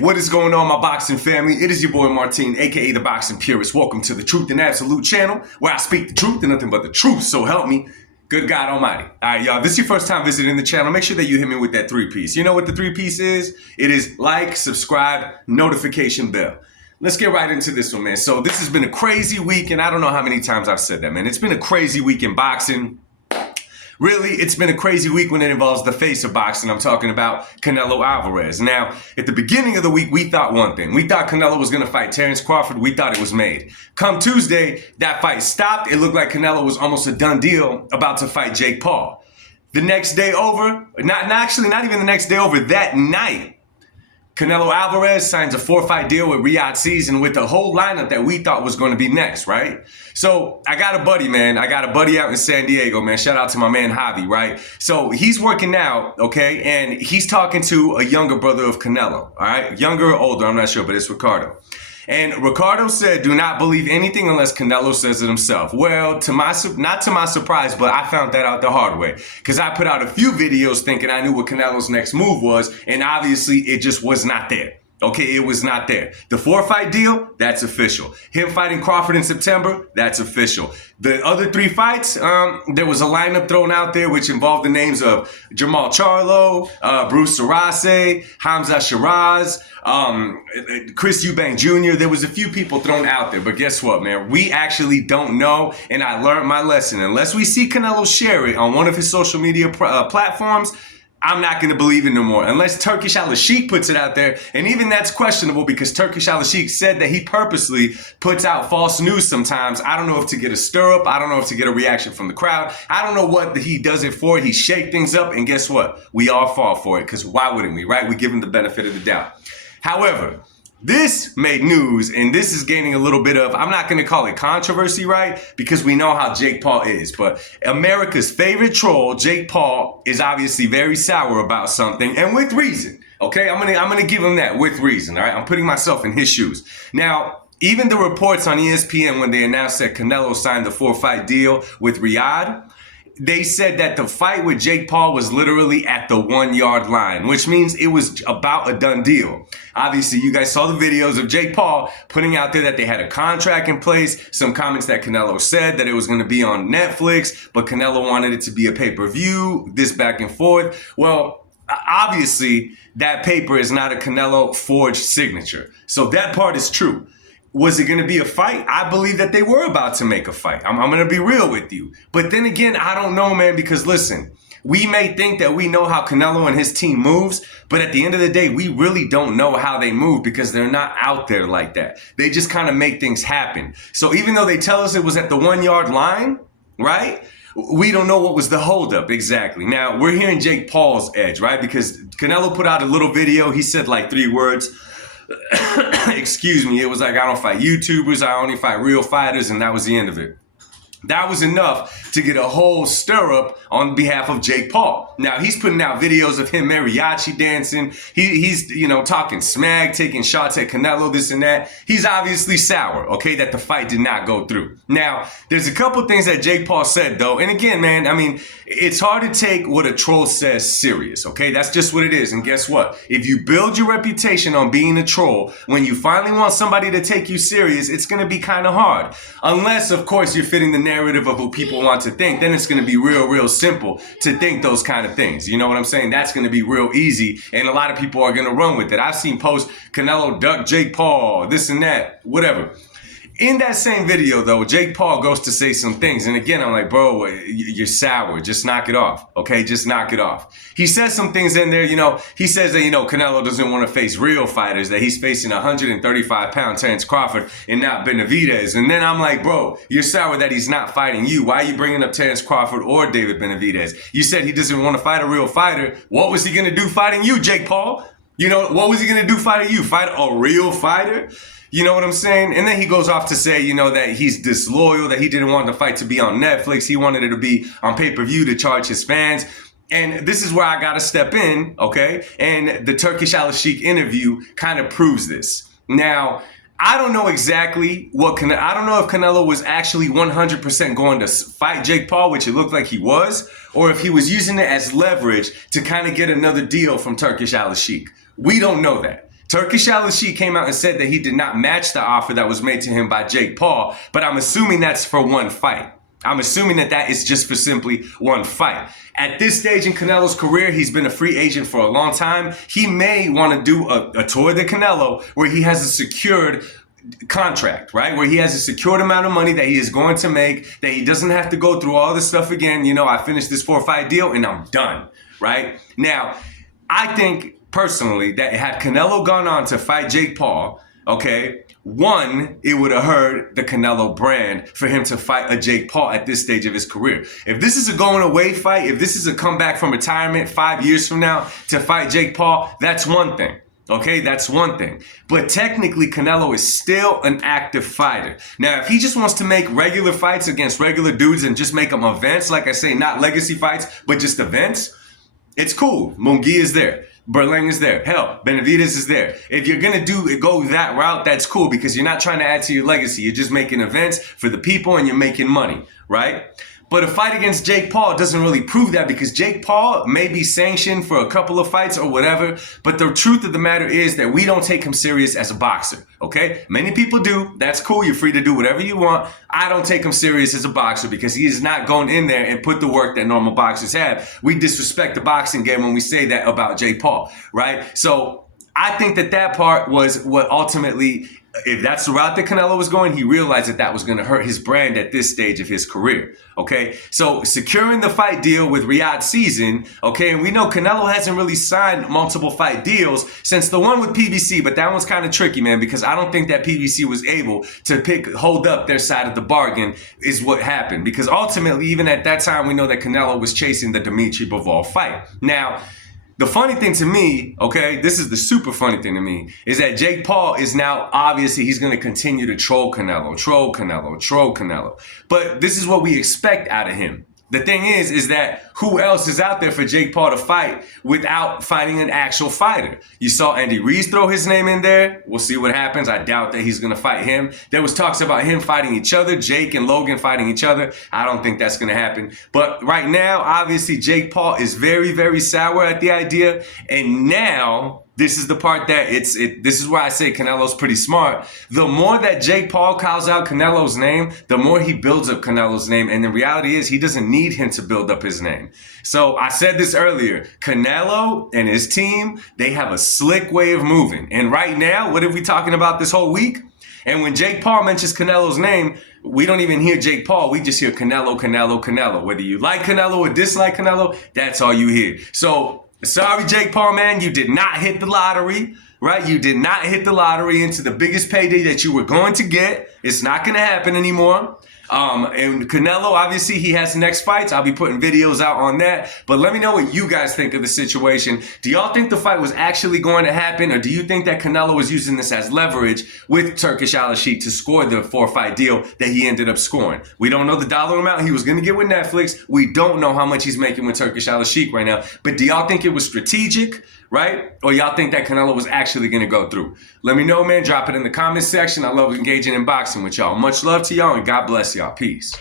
What is going on, my boxing family? It is your boy Martin, aka the Boxing Purist. Welcome to the Truth and Absolute channel, where I speak the truth and nothing but the truth, so help me good God Almighty. Alright, y'all, this is your first time visiting the channel. Make sure that you hit me with that 3-piece. You know what the 3-piece is? It is like, subscribe, notification bell. Let's get right into this one, man. So this has been a crazy week, and I don't know how many times I've said that, man. It's been a crazy week in boxing. Really, it's been a crazy week when it involves the face of boxing. I'm talking about Canelo Alvarez. Now, at the beginning of the week, we thought one thing. We thought Canelo was going to fight Terence Crawford. We thought it was made. Come Tuesday, that fight stopped. It looked like Canelo was almost a done deal, about to fight Jake Paul. The next day over, not even the next day over, that night, Canelo Alvarez signs a 4-fight deal with Riyadh season with the whole lineup that we thought was going to be next, right? So I got a buddy, man. I got a buddy out in San Diego, man. Shout out to my man Javi, right? So he's working out, okay? And he's talking to a younger brother of Canelo, all right? Younger or older, I'm not sure, but it's Ricardo. And Ricardo said, do not believe anything unless Canelo says it himself. Well, not to my surprise, but I found that out the hard way. Because I put out a few videos thinking I knew what Canelo's next move was, and obviously it just was not there. Okay, it was not there. The 4-fight deal, that's official. Him fighting Crawford in September, that's official. The other 3 fights, there was a lineup thrown out there which involved the names of Jamal Charlo, Bruce Sarase, Hamza Shiraz, Chris Eubank Jr. There was a few people thrown out there, but guess what, man? We actually don't know, and I learned my lesson. Unless we see Canelo share it on one of his social media platforms, I'm not going to believe it no more. Unless Turkish Al-Sheikh puts it out there. And even that's questionable because Turkish Al-Sheikh said that he purposely puts out false news sometimes. I don't know if to get a stir up. I don't know if to get a reaction from the crowd. I don't know what he does it for. He shake things up. And guess what? We all fall for it because why wouldn't we, right? We give him the benefit of the doubt. However, this made news, and this is gaining a little bit of, I'm not going to call it controversy, right? Because we know how Jake Paul is. But America's favorite troll, Jake Paul, is obviously very sour about something, and with reason. Okay, I'm gonna give him that with reason, all right? I'm putting myself in his shoes. Now, even the reports on ESPN when they announced that Canelo signed the 4-fight deal with Riyadh, they said that the fight with Jake Paul was literally at the 1-yard line, which means it was about a done deal. Obviously, you guys saw the videos of Jake Paul putting out there that they had a contract in place, some comments that Canelo said that it was going to be on Netflix, but Canelo wanted it to be a pay-per-view, this back and forth. Well, obviously, that paper is not a Canelo forged signature. So that part is true. Was it going to be a fight? I believe that they were about to make a fight. I'm going to be real with you. But then again, I don't know, man, because listen, we may think that we know how Canelo and his team moves, but at the end of the day, we really don't know how they move because they're not out there like that. They just kind of make things happen. So even though they tell us it was at the 1-yard line, right? We don't know what was the holdup exactly. Now, we're hearing Jake Paul's edge, right? Because Canelo put out a little video. He said like 3 words. Excuse me, it was like, I don't fight YouTubers, I only fight real fighters, and that was the end of it. That was enough to get a whole stir-up on behalf of Jake Paul. Now, he's putting out videos of him mariachi dancing. He's talking smack, taking shots at Canelo, this and that. He's obviously sour, okay, that the fight did not go through. Now, there's a couple things that Jake Paul said, though. And again, man, I mean, it's hard to take what a troll says serious, okay? That's just what it is. And guess what? If you build your reputation on being a troll, when you finally want somebody to take you serious, it's going to be kind of hard. Unless, of course, you're fitting the narrative of what people want to think, then it's going to be real simple to think those kind of things. You know what I'm saying? That's going to be real easy, and a lot of people are going to run with it. I've seen posts, Canelo duck Jake Paul, this and that, whatever. In that same video, though, Jake Paul goes to say some things. And again, I'm like, bro, you're sour. Just knock it off. Okay, just knock it off. He says some things in there, he says that, Canelo doesn't want to face real fighters, that he's facing 135-pound Terence Crawford and not Benavidez. And then I'm like, bro, you're sour that he's not fighting you. Why are you bringing up Terence Crawford or David Benavidez? You said he doesn't want to fight a real fighter. What was he going to do fighting you, Jake Paul? What was he going to do fighting you? Fight a real fighter? You know what I'm saying? And then he goes off to say, that he's disloyal, that he didn't want the fight to be on Netflix. He wanted it to be on pay-per-view to charge his fans. And this is where I got to step in, okay? And the Turkish Al-Sheikh interview kind of proves this. Now, I don't know exactly I don't know if Canelo was actually 100% going to fight Jake Paul, which it looked like he was, or if he was using it as leverage to kind of get another deal from Turkish Al-Sheikh. We don't know that. Turkish Al-Sheikh came out and said that he did not match the offer that was made to him by Jake Paul, but I'm assuming that's for one fight. I'm assuming that that is just for simply one fight. At this stage in Canelo's career, he's been a free agent for a long time. He may want to do a tour de Canelo where he has a secured contract, right? Where he has a secured amount of money that he is going to make, that he doesn't have to go through all this stuff again. You know, I finished this 4-fight deal and I'm done, right? Now, I think personally that had Canelo gone on to fight Jake Paul, okay, one, it would have hurt the Canelo brand for him to fight a Jake Paul at this stage of his career. If this is a going away fight, if this is a comeback from retirement 5 years from now to fight Jake Paul, that's one thing. Okay, that's one thing. But technically, Canelo is still an active fighter. Now, if he just wants to make regular fights against regular dudes and just make them events, like I say, not legacy fights, but just events, it's cool. Munguia is there. Berlang is there. Hell, Benavidez is there. If you're going to go that route, that's cool because you're not trying to add to your legacy. You're just making events for the people and you're making money, right? But a fight against Jake Paul doesn't really prove that because Jake Paul may be sanctioned for a couple of fights or whatever, but the truth of the matter is that we don't take him serious as a boxer, okay? Many people do. That's cool. You're free to do whatever you want. I don't take him serious as a boxer because he is not going in there and put the work that normal boxers have. We disrespect the boxing game when we say that about Jake Paul, right? So I think that part was what ultimately, if that's the route that Canelo was going, he realized that that was going to hurt his brand at this stage of his career, okay? So securing the fight deal with Riyadh season, okay, and we know Canelo hasn't really signed multiple fight deals since the one with PBC, but that one's kind of tricky, man, because I don't think that PBC was able to hold up their side of the bargain is what happened, because ultimately, even at that time, we know that Canelo was chasing the Dimitri Bivol fight. Now, the funny thing to me, okay, this is the super funny thing to me, is that Jake Paul is now, obviously, he's going to continue to troll Canelo. But this is what we expect out of him. The thing is that who else is out there for Jake Paul to fight without finding an actual fighter? You saw Andy Ruiz throw his name in there. We'll see what happens. I doubt that he's going to fight him. There was talks about him fighting each other, Jake and Logan fighting each other. I don't think that's going to happen. But right now, obviously, Jake Paul is very, very sour at the idea. And now, this is the part that this is where I say Canelo's pretty smart. The more that Jake Paul calls out Canelo's name, the more he builds up Canelo's name. And the reality is he doesn't need him to build up his name. So I said this earlier, Canelo and his team, they have a slick way of moving. And right now, what are we talking about this whole week? And when Jake Paul mentions Canelo's name, we don't even hear Jake Paul. We just hear Canelo. Whether you like Canelo or dislike Canelo, that's all you hear. So, sorry, Jake Paul, man, you did not hit the lottery, right? You did not hit the lottery into the biggest payday that you were going to get. It's not going to happen anymore. And Canelo, obviously, he has next fights. I'll be putting videos out on that. But let me know what you guys think of the situation. Do y'all think the fight was actually going to happen? Or do you think that Canelo was using this as leverage with Turkish Al-Sheikh to score the 4-fight deal that he ended up scoring? We don't know the dollar amount he was going to get with Netflix. We don't know how much he's making with Turkish Al-Sheikh right now. But do y'all think it was strategic, right? Or y'all think that Canelo was actually going to go through? Let me know, man. Drop it in the comments section. I love engaging in boxing with y'all. Much love to y'all, and God bless y'all. Peace.